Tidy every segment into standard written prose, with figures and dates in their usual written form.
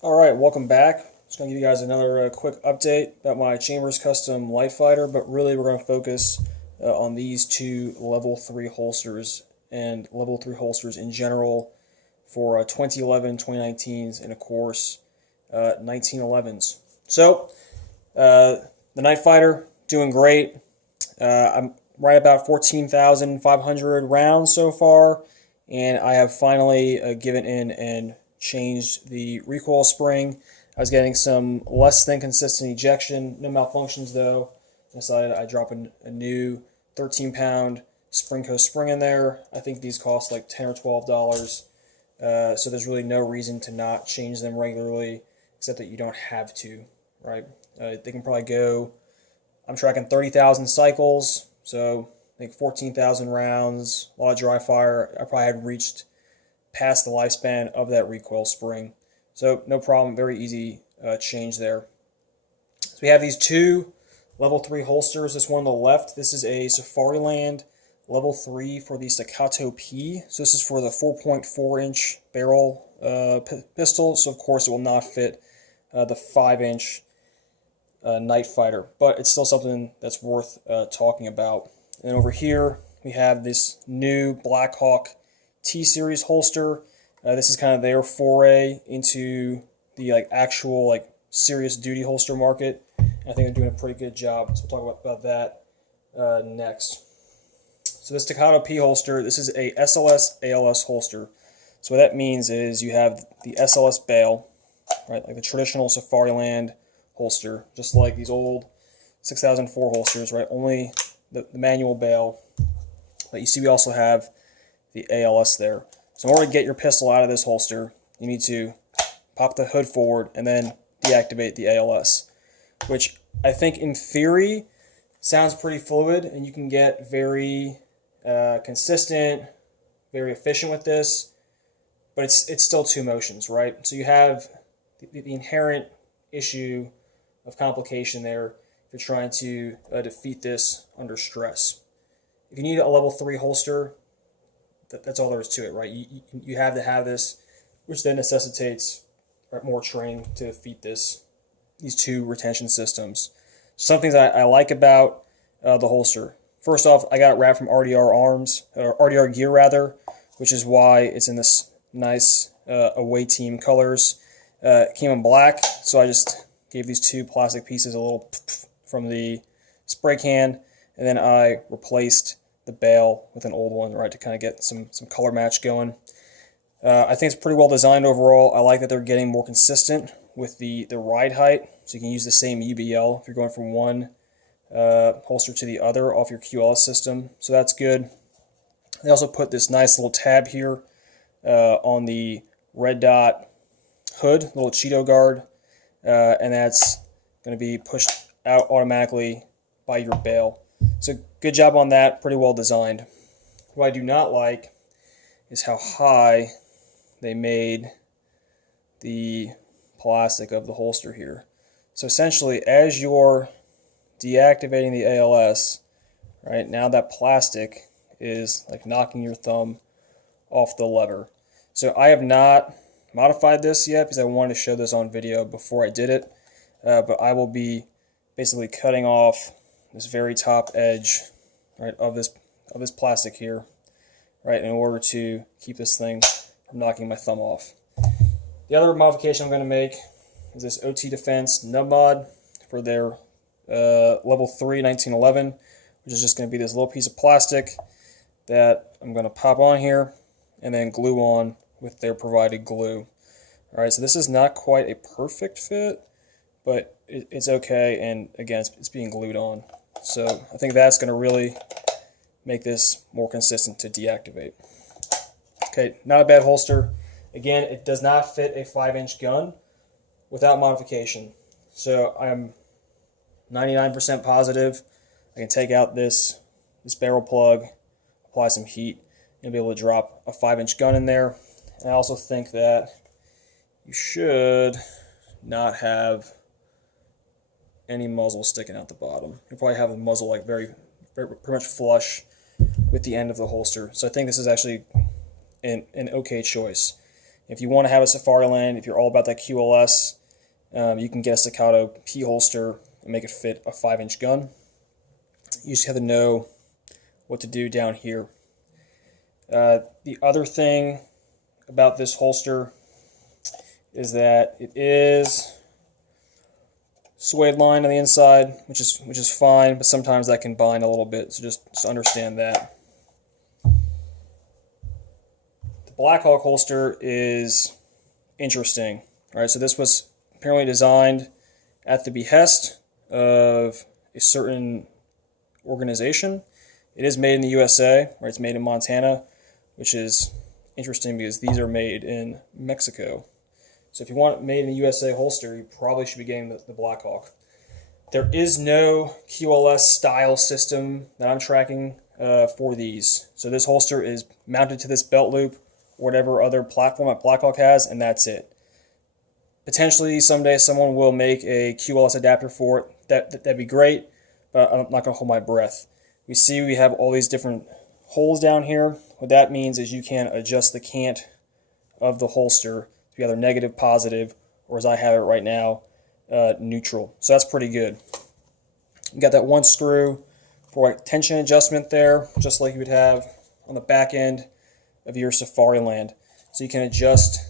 Alright, welcome back. Just going to give you guys another quick update about my Chambers Custom Light Fighter, but really we're going to focus on these two level 3 holsters and level 3 holsters in general for 2011, 2019s, and of course 1911s. So, the Night Fighter, doing great. I'm right about 14,500 rounds so far, and I have finally given in and changed the recoil spring. I was getting some less than consistent ejection, no malfunctions though. I decided I'd drop a new 13-pound Springco spring in there. I think these cost like $10 or $12, so there's really no reason to not change them regularly, except that you don't have to, right? They can probably go, I'm tracking 30,000 cycles, so I think 14,000 rounds, a lot of dry fire. I probably had reached past the lifespan of that recoil spring. So no problem, very easy change there. So we have these two level 3 holsters. This one on the left, this is a Safariland level 3 for the Staccato P. So this is for the 4.4-inch barrel pistol. So of course it will not fit the 5-inch Night Fighter, but it's still something that's worth talking about. And over here we have this new Blackhawk T Series holster. This is kind of their foray into the actual serious duty holster market. And I think they're doing a pretty good job. So we'll talk about that next. So the Staccato P holster, this is a SLS ALS holster. So what that means is you have the SLS bail, right, like the traditional Safariland holster, just like these old 6004 holsters, right? Only the manual bail. But you see, we also have the ALS there. So in order to get your pistol out of this holster, you need to pop the hood forward and then deactivate the ALS, which I think in theory sounds pretty fluid, and you can get very consistent, very efficient with this, but it's still two motions, right? So you have the inherent issue of complication there if you're trying to defeat this under stress. If you need a level 3 holster, that's all there is to it, right? You have to have this, which then necessitates more training to defeat these two retention systems. Some things I like about the holster. First off, I got it wrapped from RDR Arms, or RDR Gear rather, which is why it's in this nice away team colors. It came in black, so I just gave these two plastic pieces a little from the spray can, and then I replaced the bail with an old one, right, to kind of get some color match going. I think it's pretty well designed overall. I like that they're getting more consistent with the ride height, so you can use the same UBL if you're going from one holster to the other off your QLS system, so that's good. They also put this nice little tab here on the red dot hood, little Cheeto guard, and that's going to be pushed out automatically by your bail. So good job on that, pretty well designed. What I do not like is how high they made the plastic of the holster here. So essentially, as you're deactivating the ALS, right, now that plastic is like knocking your thumb off the lever. So I have not modified this yet because I wanted to show this on video before I did it, but I will be basically cutting off this very top edge, right, of this plastic here, right, in order to keep this thing from knocking my thumb off. The other modification I'm going to make is this OT Defense nub mod for their level 3 1911, which is just going to be this little piece of plastic that I'm going to pop on here and then glue on with their provided glue. All right, so this is not quite a perfect fit, but it's okay, and again, it's being glued on. So I think that's going to really make this more consistent to deactivate. Okay, not a bad holster. Again, it does not fit a 5-inch gun without modification. So I'm 99% positive I can take out this barrel plug, apply some heat, and be able to drop a 5-inch gun in there. And I also think that you should not have any muzzle sticking out the bottom. You'll probably have the muzzle very pretty much flush with the end of the holster. So I think this is actually an okay choice. If you want to have a Safariland, if you're all about that QLS, you can get a staccato P holster and make it fit a 5-inch gun. You just have to know what to do down here. The other thing about this holster is that it is suede lined on the inside, which is fine, but sometimes that can bind a little bit, so just understand that. The Blackhawk holster is interesting. All right, so this was apparently designed at the behest of a certain organization. It is made in the USA, right? It's made in Montana, which is interesting because these are made in Mexico. So if you want made in the USA holster, you probably should be getting the Blackhawk. There is no QLS style system that I'm tracking for these. So this holster is mounted to this belt loop, whatever other platform that Blackhawk has, and that's it. Potentially someday someone will make a QLS adapter for it. That'd be great, but I'm not going to hold my breath. We have all these different holes down here. What that means is you can adjust the cant of the holster to be either negative, positive, or as I have it right now, neutral. So that's pretty good. You got that one screw for like tension adjustment there, just like you would have on the back end of your Safariland. So you can adjust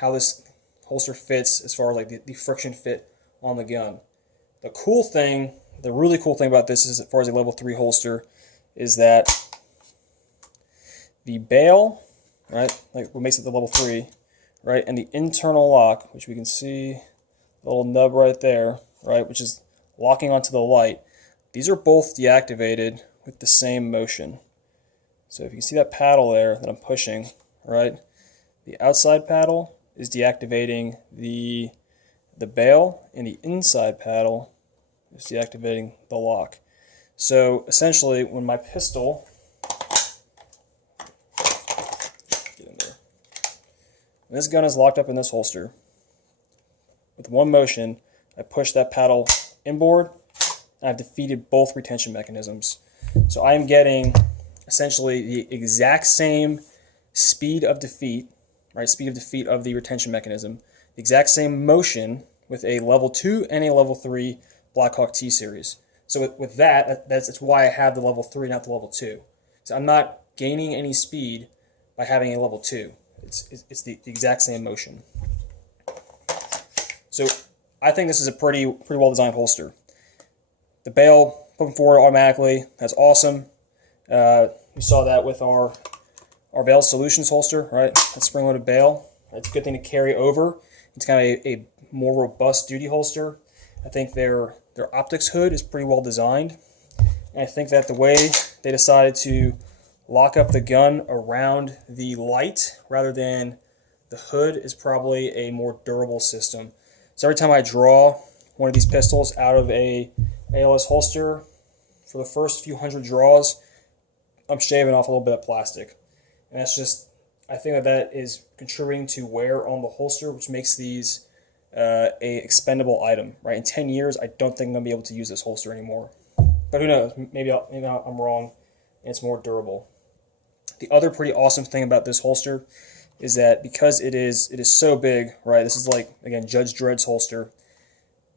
how this holster fits as far as like the friction fit on the gun. The really cool thing about this is, as far as a level 3 holster, is that the bail, right, like what makes it the level 3, right, and the internal lock, which we can see the little nub right there, right, which is locking onto the light, these are both deactivated with the same motion. So if you can see that paddle there that I'm pushing, right, the outside paddle is deactivating the bail, and the inside paddle is deactivating the lock. So essentially, when my pistol, get in there, when this gun is locked up in this holster, with one motion, I push that paddle inboard, and I've defeated both retention mechanisms. So I am getting essentially the exact same speed of defeat, right? Speed of defeat of the retention mechanism, the exact same motion with a level 2 and a level 3 Blackhawk T Series. So with that's why I have the level 3, not the level 2. So I'm not gaining any speed by having a level 2. It's the exact same motion. So I think this is a pretty well designed holster. The bail putting forward automatically, that's awesome. We saw that with our bail solutions holster, right? That spring-loaded bail. It's a good thing to carry over. It's kind of a more robust duty holster. I think their optics hood is pretty well designed. And I think that the way they decided to lock up the gun around the light rather than the hood is probably a more durable system. So every time I draw one of these pistols out of a ALS holster, for the first few hundred draws, I'm shaving off a little bit of plastic. And that's just, I think that is contributing to wear on the holster, which makes these a expendable item, right? In 10 years, I don't think I'm going to be able to use this holster anymore. But who knows? Maybe I'm wrong, and it's more durable. The other pretty awesome thing about this holster is that because it is so big, right? This is like, again, Judge Dredd's holster.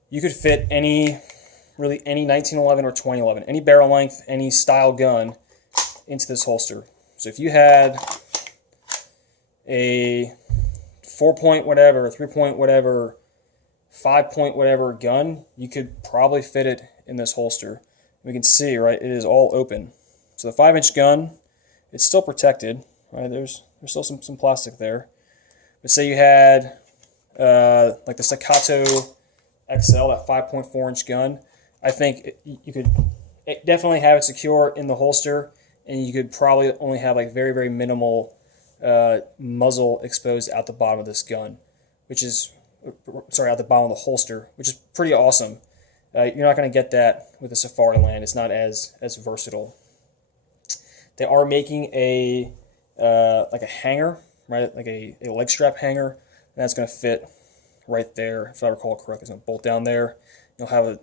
You could fit really any 1911 or 2011, any barrel length, any style gun into this holster. So if you had a 4-point whatever, 3-point whatever, 5-point whatever gun, you could probably fit it in this holster. We can see, right, it is all open. So the 5-inch gun, it's still protected, right? There's still some plastic there. But say you had like the Staccato XL, that 5.4-inch gun, I think you could definitely have it secure in the holster, and you could probably only have like very, very minimal muzzle exposed out the bottom of this gun, out the bottom of the holster, which is pretty awesome. You're not going to get that with a Safariland. It's not as versatile. They are making a like a hanger, right? Like a leg strap hanger, and that's going to fit right there. If I recall correctly, it's going to bolt down there. You'll have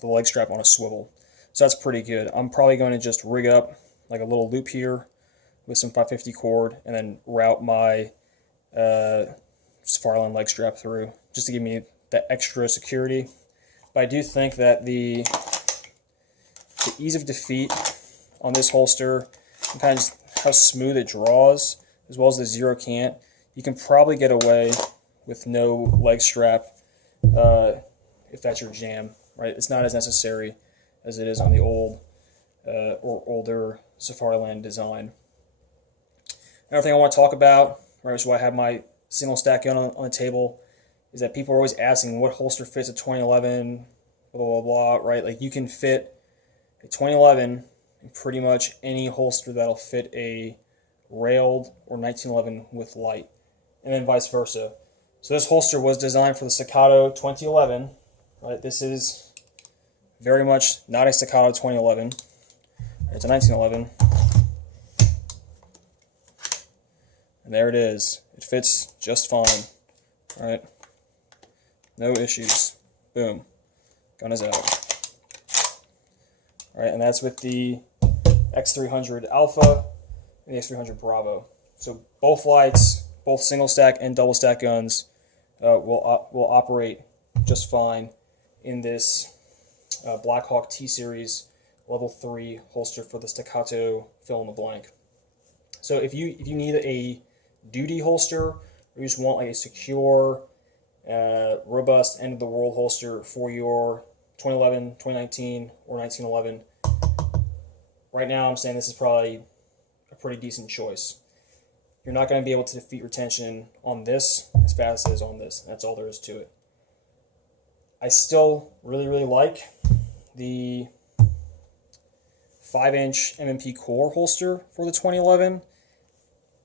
the leg strap on a swivel. So that's pretty good. I'm probably going to just rig up like a little loop here with some 550 cord, and then route my Safariland leg strap through, just to give me that extra security. But I do think that the ease of defeat on this holster, and kind of just how smooth it draws, as well as the zero cant, you can probably get away with no leg strap if that's your jam, right? It's not as necessary as it is on the old or older Safariland design. Another thing I want to talk about, right, so I have my single stack gun on the table, is that people are always asking what holster fits a 2011, blah, blah, blah, right? Like, you can fit a 2011 in pretty much any holster that'll fit a railed or 1911 with light, and then vice versa. So this holster was designed for the Staccato 2011, right? This is very much not a Staccato 2011. It's a 1911. And there it is. It fits just fine. All right. No issues. Boom. Gun is out. All right, and that's with the X300 Alpha and the X300 Bravo. So both lights, both single stack and double stack guns will operate just fine in this Blackhawk T Series level 3 holster for the Staccato fill in the blank. So if you need a duty holster, or you just want like a secure, robust end of the world holster for your 2011, 2019, or 1911, right now I'm saying this is probably a pretty decent choice. You're not going to be able to defeat retention on this as fast as it is on this. That's all there is to it. I still really, really like the 5-inch M&P core holster for the 2011,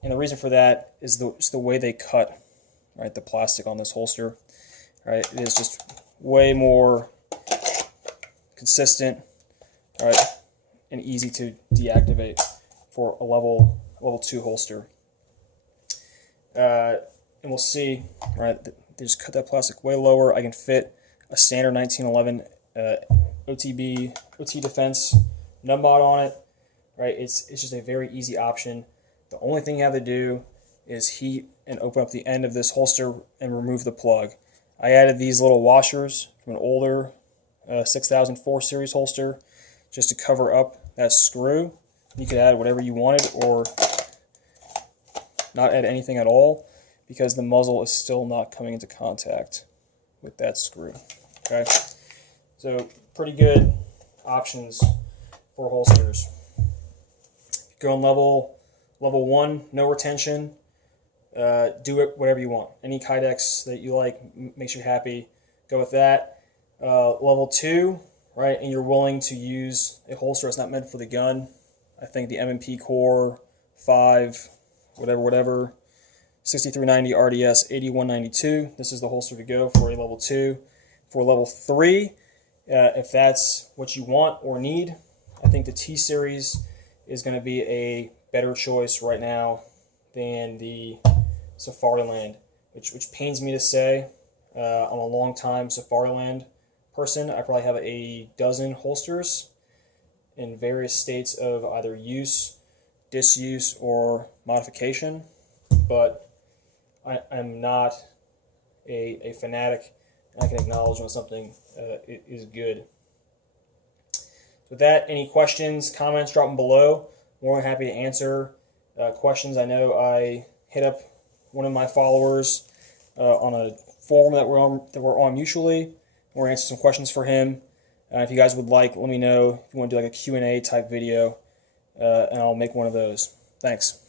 and the reason for that is the way they cut, right, the plastic on this holster. Right, it is just way more consistent, right, and easy to deactivate for a level 2 holster. And we'll see, right, they just cut that plastic way lower. I can fit a standard 1911 OT defense nub mod on it, right? It's just a very easy option. The only thing you have to do is heat and open up the end of this holster and remove the plug. I added these little washers from an older 6004 series holster just to cover up that screw. You could add whatever you wanted or not add anything at all, because the muzzle is still not coming into contact with that screw. Okay, so pretty good options for holsters. Go on level 1, no retention. Do it whatever you want. Any Kydex that you like, makes you happy, go with that. Level 2, right, and you're willing to use a holster that's not meant for the gun. I think the M&P Core 5, whatever, 6390 RDS 8192. This is the holster to go for a level 2. For level 3, if that's what you want or need, I think the T Series is going to be a better choice right now than the Safariland, which pains me to say. I'm a long time Safariland person. I probably have a dozen holsters in various states of either use, disuse, or modification, but I'm not a fanatic, and I can acknowledge when something is good. With that, any questions, comments, drop them below. More than happy to answer questions. I know I hit up one of my followers on a forum that we're on mutually. We're answering some questions for him. If you guys would like, let me know if you want to do like a Q&A type video, and I'll make one of those. Thanks.